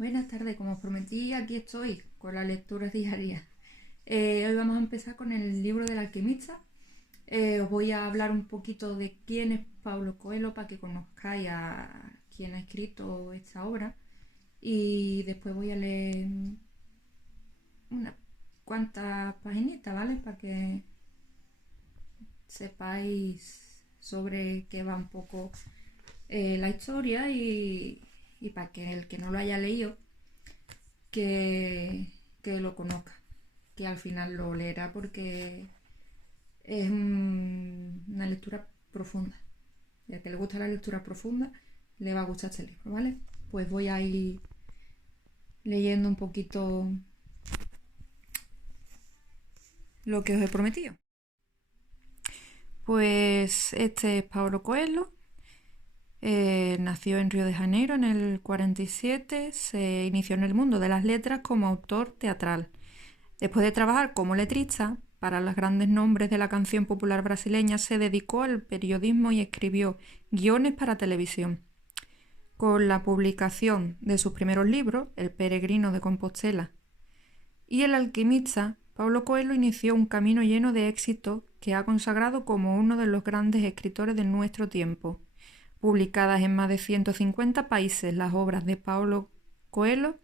Buenas tardes, como os prometí, aquí estoy con la lectura diaria. Hoy vamos a empezar con el libro del alquimista. Os voy a hablar un poquito de quién es Paulo Coelho para que conozcáis a quién ha escrito esta obra. Y después voy a leer unas cuantas paginitas, ¿vale? Para que sepáis sobre qué va un poco la historia y para que el que no lo haya leído que, que lo conozca, que al final lo leerá porque es una lectura profunda. Y al que le gusta la lectura profunda, le va a gustar este libro, ¿vale? Pues voy a ir leyendo un poquito lo que os he prometido. Pues este es Paulo Coelho. Nació en Río de Janeiro en el 47, se inició en el mundo de las letras como autor teatral. Después de trabajar como letrista para los grandes nombres de la canción popular brasileña, se dedicó al periodismo y escribió guiones para televisión. Con la publicación de sus primeros libros, El peregrino de Compostela y El alquimista, Paulo Coelho inició un camino lleno de éxito que ha consagrado como uno de los grandes escritores de nuestro tiempo. Publicadas en más de 150 países, las obras de Paulo Coelho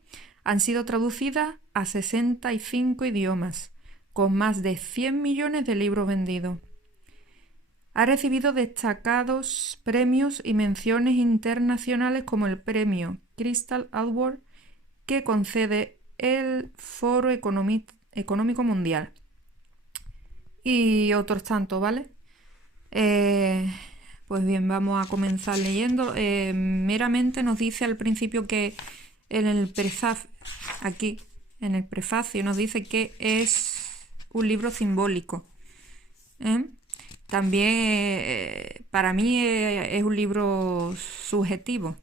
han sido traducidas a 65 idiomas, con más de 100 millones de libros vendidos. Ha recibido destacados premios y menciones internacionales como el premio Crystal Award que concede el Foro Económico Mundial y otros tantos, ¿vale? Pues bien, vamos a comenzar leyendo. Meramente nos dice al principio que en el prefacio, aquí en el prefacio nos dice que es un libro simbólico. También para mí es un libro subjetivo.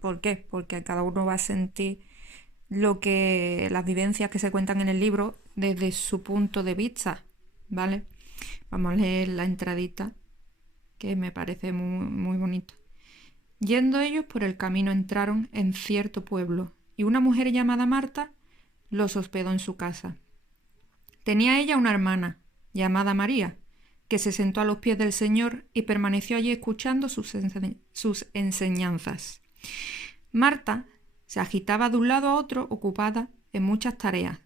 ¿Por qué? Porque cada uno va a sentir las vivencias que se cuentan en el libro desde su punto de vista, ¿vale? Vamos a leer la entradita, que me parece muy, muy bonito. Yendo ellos por el camino entraron en cierto pueblo, y una mujer llamada Marta los hospedó en su casa. Tenía ella una hermana, llamada María, que se sentó a los pies del Señor y permaneció allí escuchando sus enseñanzas. Marta se agitaba de un lado a otro, ocupada en muchas tareas.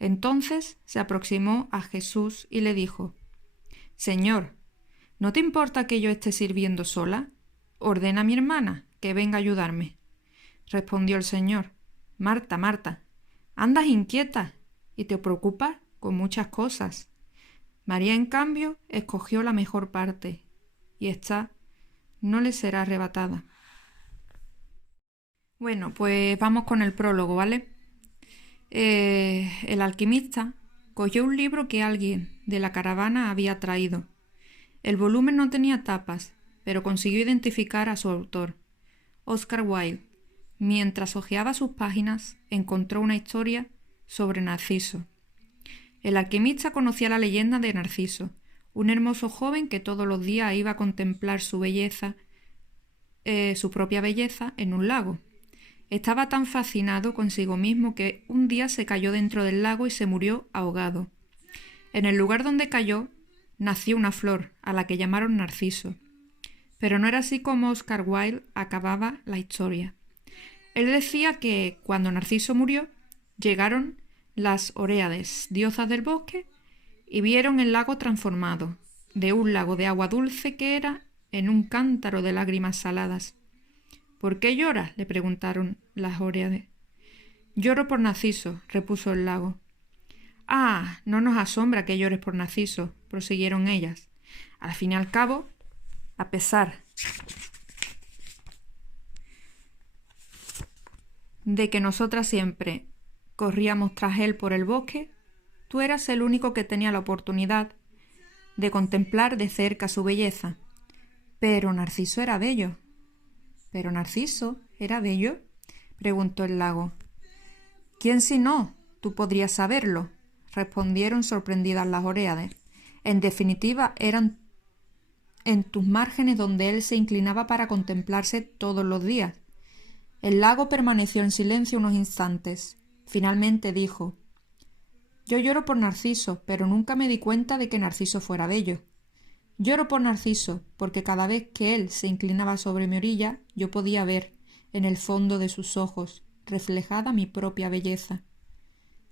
Entonces se aproximó a Jesús y le dijo: Señor, ¿no te importa que yo esté sirviendo sola? Ordena a mi hermana que venga a ayudarme. Respondió el Señor: Marta, Marta, andas inquieta y te preocupas con muchas cosas. María, en cambio, escogió la mejor parte, y ésta no le será arrebatada. Bueno, pues vamos con el prólogo, ¿vale? El alquimista cogió un libro que alguien de la caravana había traído. El volumen no tenía tapas, pero consiguió identificar a su autor, Oscar Wilde. Mientras hojeaba sus páginas, encontró una historia sobre Narciso. El alquimista conocía la leyenda de Narciso, un hermoso joven que todos los días iba a contemplar su propia belleza, en un lago. Estaba tan fascinado consigo mismo que un día se cayó dentro del lago y se murió ahogado. En el lugar donde cayó nació una flor, a la que llamaron Narciso. Pero no era así como Oscar Wilde acababa la historia. Él decía que cuando Narciso murió, llegaron las Oréades, diosas del bosque, y vieron el lago transformado, de un lago de agua dulce que era, en un cántaro de lágrimas saladas. ¿Por qué lloras?, le preguntaron las Oréades. Lloro por Narciso, repuso el lago. Ah, no nos asombra que llores por Narciso, prosiguieron ellas. Al fin y al cabo, a pesar de que nosotras siempre corríamos tras él por el bosque, tú eras el único que tenía la oportunidad de contemplar de cerca su belleza. Pero Narciso era bello. ¿Pero Narciso era bello?, preguntó el lago. ¿Quién si no? Tú podrías saberlo, respondieron sorprendidas las Oréades. En definitiva, eran en tus márgenes donde él se inclinaba para contemplarse todos los días. El lago permaneció en silencio unos instantes. Finalmente dijo: «Yo lloro por Narciso, pero nunca me di cuenta de que Narciso fuera bello. Lloro por Narciso, porque cada vez que él se inclinaba sobre mi orilla, yo podía ver, en el fondo de sus ojos, reflejada mi propia belleza».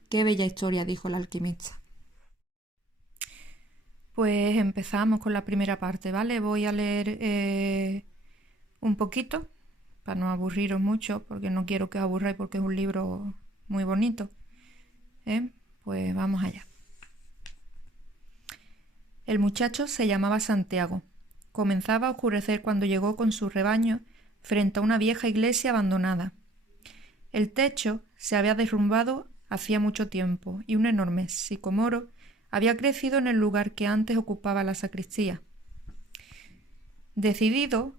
«Qué bella historia», dijo el alquimista. Pues empezamos con la primera parte, ¿vale? Voy a leer un poquito, para no aburriros mucho, porque no quiero que os aburráis, porque es un libro muy bonito. Pues vamos allá. El muchacho se llamaba Santiago. Comenzaba a oscurecer cuando llegó con su rebaño frente a una vieja iglesia abandonada. El techo se había derrumbado hacía mucho tiempo y un enorme sicomoro había crecido en el lugar que antes ocupaba la sacristía. Decidió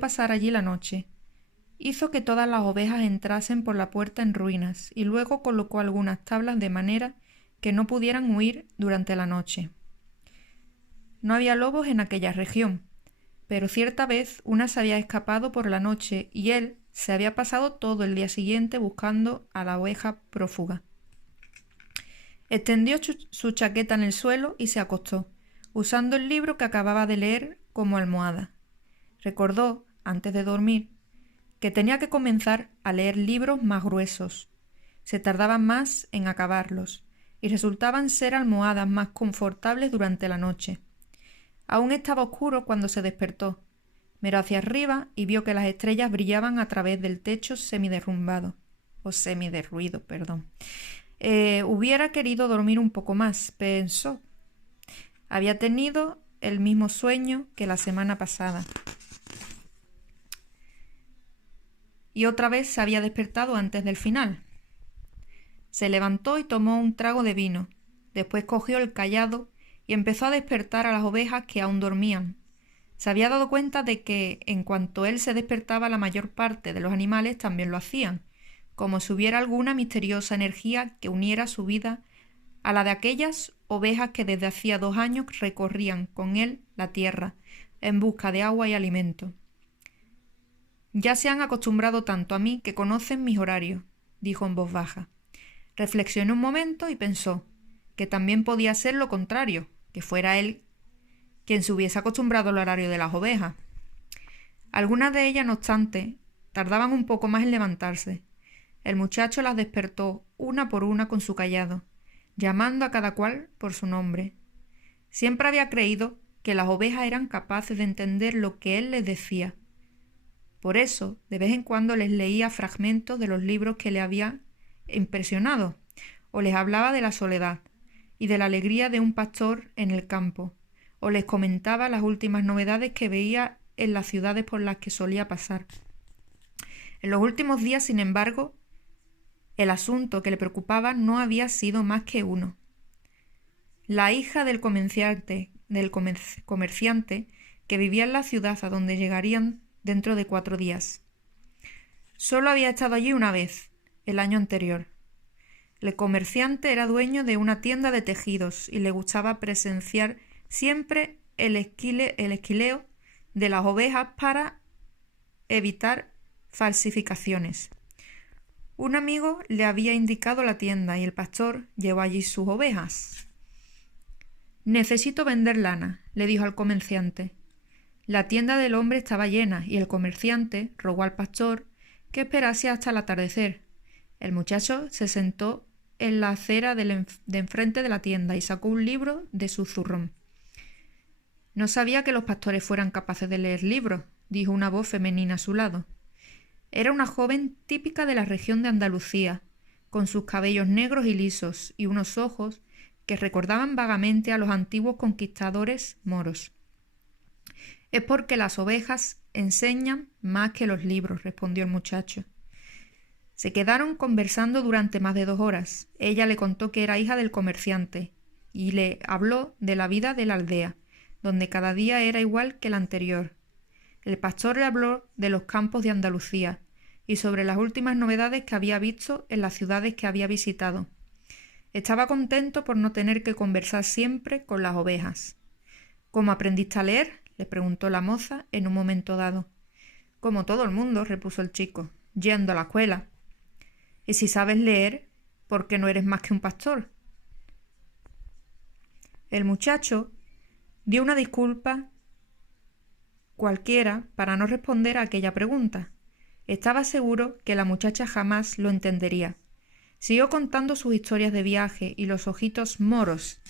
pasar allí la noche. Hizo que todas las ovejas entrasen por la puerta en ruinas y luego colocó algunas tablas de manera que no pudieran huir durante la noche. No había lobos en aquella región, pero cierta vez una se había escapado por la noche y él se había pasado todo el día siguiente buscando a la oveja prófuga. Extendió su chaqueta en el suelo y se acostó, usando el libro que acababa de leer como almohada. Recordó, antes de dormir, que tenía que comenzar a leer libros más gruesos. Se tardaban más en acabarlos y resultaban ser almohadas más confortables durante la noche. Aún estaba oscuro cuando se despertó. Miró hacia arriba y vio que las estrellas brillaban a través del techo semiderruido. Hubiera querido dormir un poco más, pensó. Había tenido el mismo sueño que la semana pasada. Y otra vez se había despertado antes del final. Se levantó y tomó un trago de vino. Después cogió el cayado y empezó a despertar a las ovejas que aún dormían. Se había dado cuenta de que, en cuanto él se despertaba, la mayor parte de los animales también lo hacían, como si hubiera alguna misteriosa energía que uniera su vida a la de aquellas ovejas que desde hacía 2 años recorrían con él la tierra en busca de agua y alimento. «Ya se han acostumbrado tanto a mí que conocen mis horarios», dijo en voz baja. Reflexionó un momento y pensó que también podía ser lo contrario, que fuera él quien se hubiese acostumbrado al horario de las ovejas. Algunas de ellas, no obstante, tardaban un poco más en levantarse. El muchacho las despertó una por una con su cayado, llamando a cada cual por su nombre. Siempre había creído que las ovejas eran capaces de entender lo que él les decía. Por eso, de vez en cuando les leía fragmentos de los libros que le habían impresionado, o les hablaba de la soledad y de la alegría de un pastor en el campo, o les comentaba las últimas novedades que veía en las ciudades por las que solía pasar. En los últimos días, sin embargo, el asunto que le preocupaba no había sido más que uno. La hija del comerciante que vivía en la ciudad a donde llegarían dentro de 4 días. Solo había estado allí una vez, el año anterior. El comerciante era dueño de una tienda de tejidos y le gustaba presenciar siempre el esquileo de las ovejas para evitar falsificaciones. Un amigo le había indicado la tienda y el pastor llevó allí sus ovejas. «Necesito vender lana», le dijo al comerciante. La tienda del hombre estaba llena y el comerciante rogó al pastor que esperase hasta el atardecer. El muchacho se sentó en la acera de enfrente de la tienda y sacó un libro de su zurrón. «No sabía que los pastores fueran capaces de leer libros», dijo una voz femenina a su lado. Era una joven típica de la región de Andalucía, con sus cabellos negros y lisos y unos ojos que recordaban vagamente a los antiguos conquistadores moros. «Es porque las ovejas enseñan más que los libros», respondió el muchacho. Se quedaron conversando durante más de 2 horas. Ella le contó que era hija del comerciante y le habló de la vida de la aldea, donde cada día era igual que el anterior. El pastor le habló de los campos de Andalucía y sobre las últimas novedades que había visto en las ciudades que había visitado. Estaba contento por no tener que conversar siempre con las ovejas. «¿Cómo aprendiste a leer?», le preguntó la moza en un momento dado. Como todo el mundo, repuso el chico, yendo a la escuela. Y si sabes leer, ¿por qué no eres más que un pastor? El muchacho dio una disculpa cualquiera para no responder a aquella pregunta. Estaba seguro que la muchacha jamás lo entendería. Siguió contando sus historias de viaje y los ojitos moros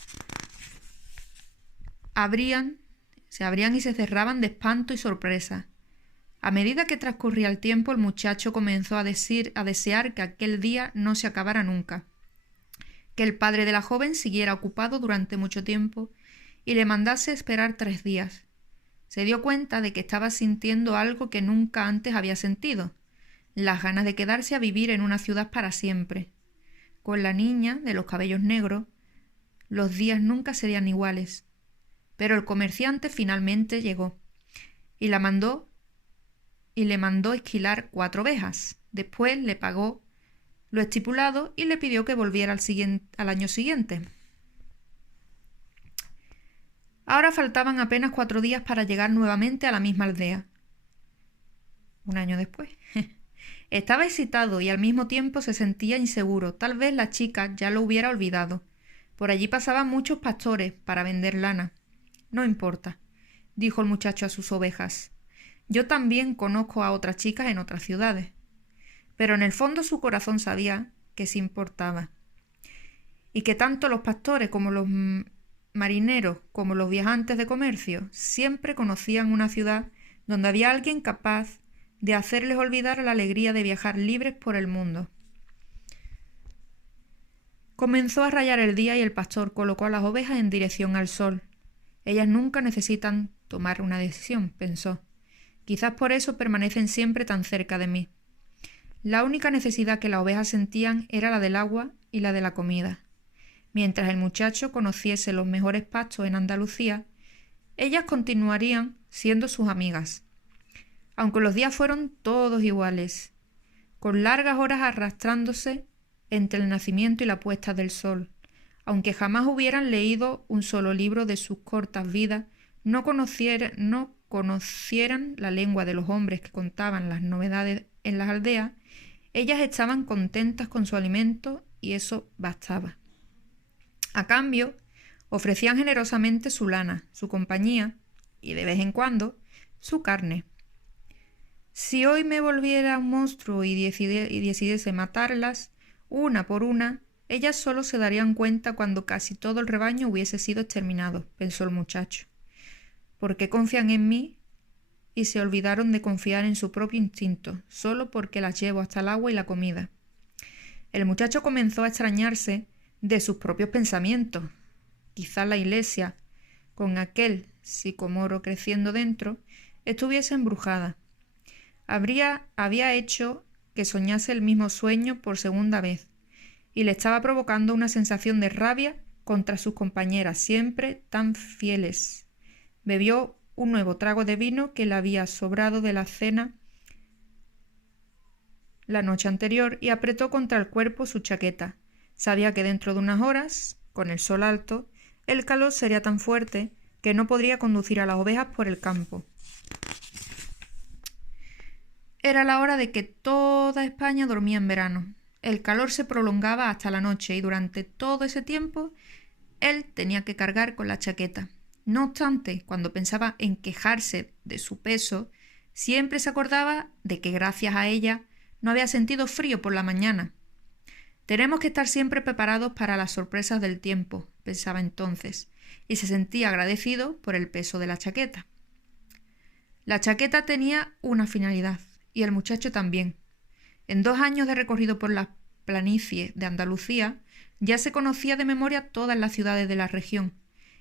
se abrían y se cerraban de espanto y sorpresa. A medida que transcurría el tiempo, el muchacho comenzó a desear que aquel día no se acabara nunca, que el padre de la joven siguiera ocupado durante mucho tiempo y le mandase esperar 3 días. Se dio cuenta de que estaba sintiendo algo que nunca antes había sentido, las ganas de quedarse a vivir en una ciudad para siempre. Con la niña de los cabellos negros, los días nunca serían iguales. Pero el comerciante finalmente llegó y le mandó esquilar 4 ovejas. Después le pagó lo estipulado y le pidió que volviera al año siguiente. Ahora faltaban apenas 4 días para llegar nuevamente a la misma aldea. Un año después. Estaba excitado y al mismo tiempo se sentía inseguro. Tal vez la chica ya lo hubiera olvidado. Por allí pasaban muchos pastores para vender lana. No importa, dijo el muchacho a sus ovejas. Yo también conozco a otras chicas en otras ciudades. Pero en el fondo su corazón sabía que sí importaba. Y que tanto los pastores como los marineros como los viajantes de comercio siempre conocían una ciudad donde había alguien capaz de hacerles olvidar la alegría de viajar libres por el mundo. Comenzó a rayar el día y el pastor colocó a las ovejas en dirección al sol. Ellas nunca necesitan tomar una decisión, pensó. Quizás por eso permanecen siempre tan cerca de mí. La única necesidad que las ovejas sentían era la del agua y la de la comida. Mientras el muchacho conociese los mejores pastos en Andalucía, ellas continuarían siendo sus amigas. Aunque los días fueron todos iguales, con largas horas arrastrándose entre el nacimiento y la puesta del sol, aunque jamás hubieran leído un solo libro de sus cortas vidas, no conocieran la lengua de los hombres que contaban las novedades en las aldeas, ellas estaban contentas con su alimento y eso bastaba. A cambio, ofrecían generosamente su lana, su compañía y, de vez en cuando, su carne. Si hoy me volviera un monstruo y decidiese matarlas, una por una, ellas solo se darían cuenta cuando casi todo el rebaño hubiese sido exterminado, pensó el muchacho. ¿Por qué confían en mí y se olvidaron de confiar en su propio instinto, solo porque las llevo hasta el agua y la comida? El muchacho comenzó a extrañarse de sus propios pensamientos. Quizá la iglesia, con aquel sicomoro creciendo dentro, estuviese embrujada. Había hecho que soñase el mismo sueño por segunda vez, y le estaba provocando una sensación de rabia contra sus compañeras, siempre tan fieles. Bebió un nuevo trago de vino que le había sobrado de la cena la noche anterior y apretó contra el cuerpo su chaqueta. Sabía que dentro de unas horas, con el sol alto, el calor sería tan fuerte que no podría conducir a las ovejas por el campo. Era la hora de que toda España dormía en verano. El calor se prolongaba hasta la noche y durante todo ese tiempo él tenía que cargar con la chaqueta. No obstante, cuando pensaba en quejarse de su peso, siempre se acordaba de que gracias a ella no había sentido frío por la mañana. Tenemos que estar siempre preparados para las sorpresas del tiempo, pensaba entonces, y se sentía agradecido por el peso de la chaqueta. La chaqueta tenía una finalidad, y el muchacho también. En 2 años de recorrido por las planicies de Andalucía, ya se conocía de memoria todas las ciudades de la región,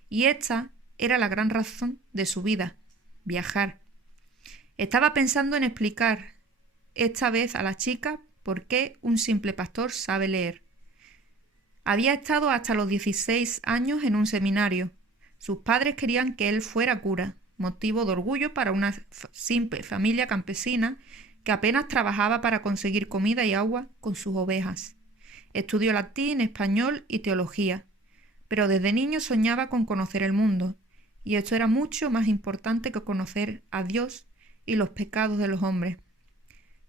y esta era la gran razón de su vida, viajar. Estaba pensando en explicar esta vez a la chica por qué un simple pastor sabe leer. Había estado hasta los 16 años en un seminario. Sus padres querían que él fuera cura, motivo de orgullo para una simple familia campesina que apenas trabajaba para conseguir comida y agua con sus ovejas. Estudió latín, español y teología, pero desde niño soñaba con conocer el mundo, y esto era mucho más importante que conocer a Dios y los pecados de los hombres.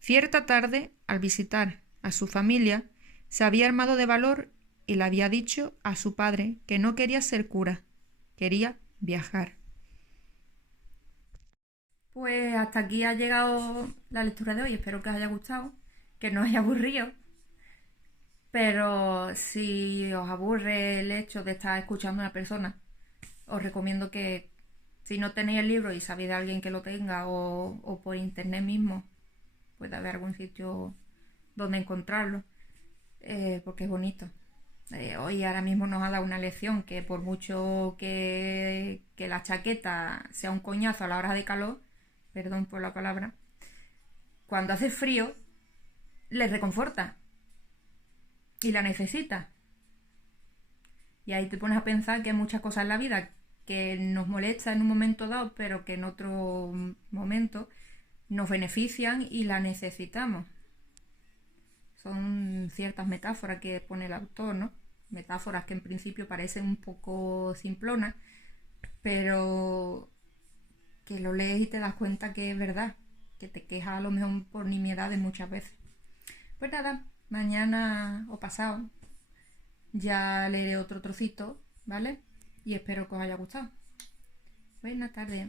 Cierta tarde, al visitar a su familia, se había armado de valor y le había dicho a su padre que no quería ser cura, quería viajar. Pues hasta aquí ha llegado la lectura de hoy. Espero que os haya gustado, que no os haya aburrido. Pero si os aburre el hecho de estar escuchando a una persona, os recomiendo que si no tenéis el libro y sabéis de alguien que lo tenga o por internet mismo, puede haber algún sitio donde encontrarlo, porque es bonito. Hoy ahora mismo nos ha dado una lección que por mucho que la chaqueta sea un coñazo a la hora de calor, perdón por la palabra, cuando hace frío le reconforta y la necesita. Y ahí te pones a pensar que hay muchas cosas en la vida que nos molesta en un momento dado, pero que en otro momento nos benefician y la necesitamos. Son ciertas metáforas que pone el autor, ¿no? Metáforas que en principio parecen un poco simplonas, pero que lo lees y te das cuenta que es verdad, que te quejas a lo mejor por nimiedades muchas veces. Pues nada, mañana o pasado ya leeré otro trocito, ¿vale? Y espero que os haya gustado. Buenas tardes.